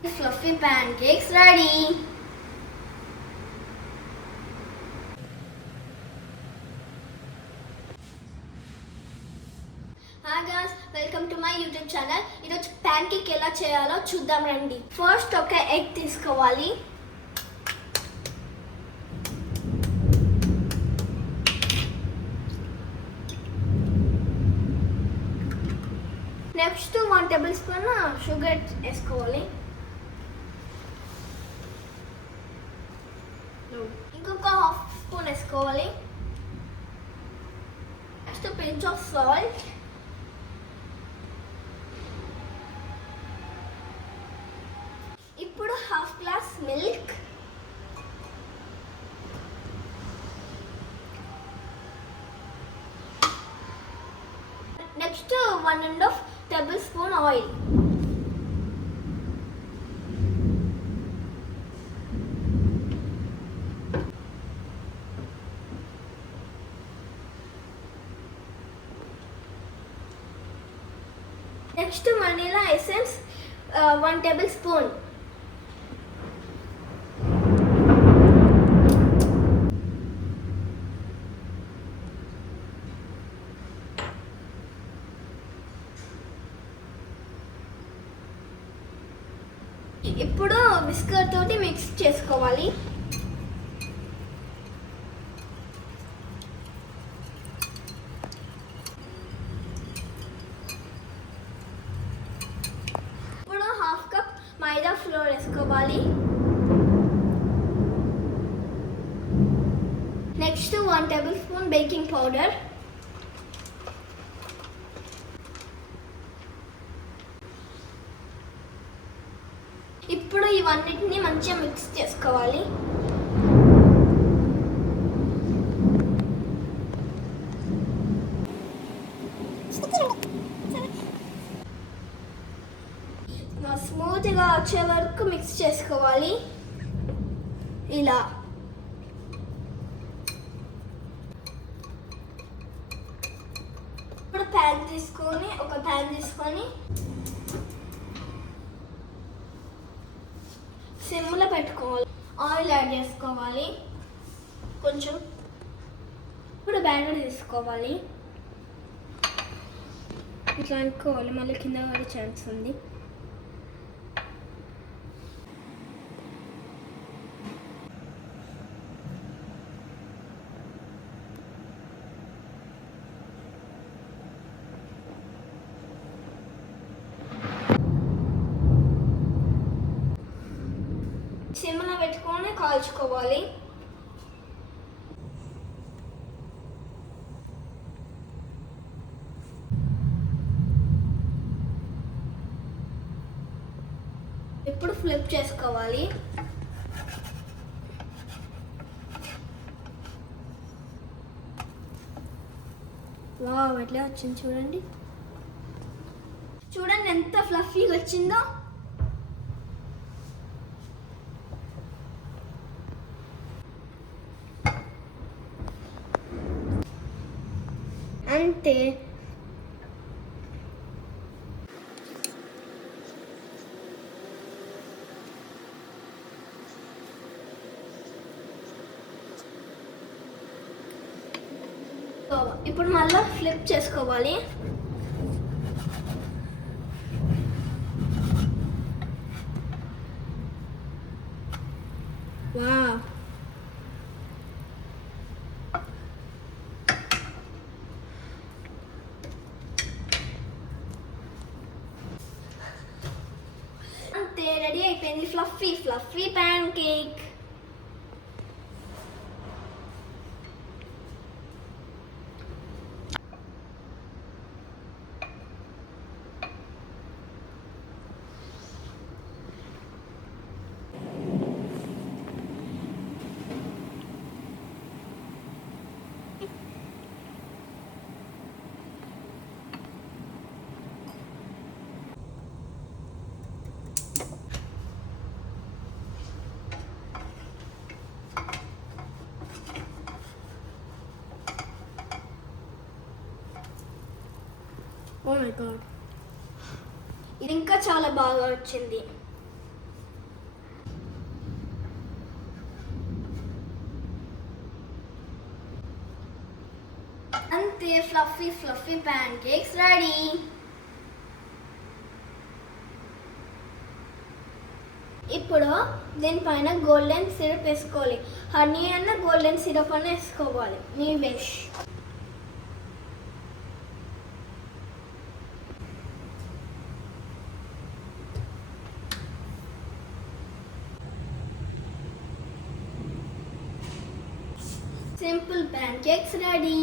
Fluffy pancakes ready. Hi guys, welcome to my YouTube channel. ఈరోజు pancake ఎలా చేయాలో చూద్దాం రండి. ఫస్ట్ ఒక ఎగ్ తీసుకోవాలి. నెక్స్ట్ 1 టేబుల్ స్పూన్ షుగర్ వేసుకోవాలి. ఇంకొక హాఫ్ స్పూన్ వేసుకోవాలి. Next pinch of salt. ఇప్పుడు half glass milk. Next 1.5 table spoon oil. Next vanilla essence 1 table spoon. ఇప్పుడు బిస్కెట్ తోటి మిక్స్ చేసుకోవాలి. ఇప్పుడు హాఫ్ కప్ మైదా ఫ్లోర్ వేసుకోవాలి. నెక్స్ట్ 1 టేబుల్ స్పూన్ బేకింగ్ పౌడర్. ఇప్పుడు ఇవన్నిటిని మంచిగా మిక్స్ చేసుకోవాలి. స్మూత్గా వచ్చే వరకు మిక్స్ చేసుకోవాలి. ఇలా ఇప్పుడు ఒక ప్యాన్ తీసుకొని సిమ్లో పెట్టుకోవాలి. ఆయిల్ యాడ్ చేసుకోవాలి కొంచెం. ఇప్పుడు బ్యాటర్ తీసుకోవాలి. ఇట్లా అనుకోవాలి, మళ్ళీ కింద పడే ఛాన్స్ ఉంది. సిమ్లో పెట్టుకొని కాల్చుకోవాలి. ఇప్పుడు ఫ్లిప్ చేసుకోవాలి. వావ్, ఎట్లా వచ్చింది చూడండి. చూడండి ఎంత ఫ్లఫీగా వచ్చిందో. అంతే. ఇప్పుడు మళ్ళీ ఫ్లిప్ చేసుకోవాలి. వావ్, అంతే, రెడీ అయిపోయింది fluffy pancake. Oh my god, ఇది ఇంకా చాలా బాగా వచ్చింది. fluffy pancakes ready. ఇప్పుడు దీనిపైన గోల్డెన్ సిరప్ వేసుకోవాలి. హనీ అన్న గోల్డెన్ సిరప్ అన్న వేసుకోవాలి, మీ wish. Simple pancakes ready.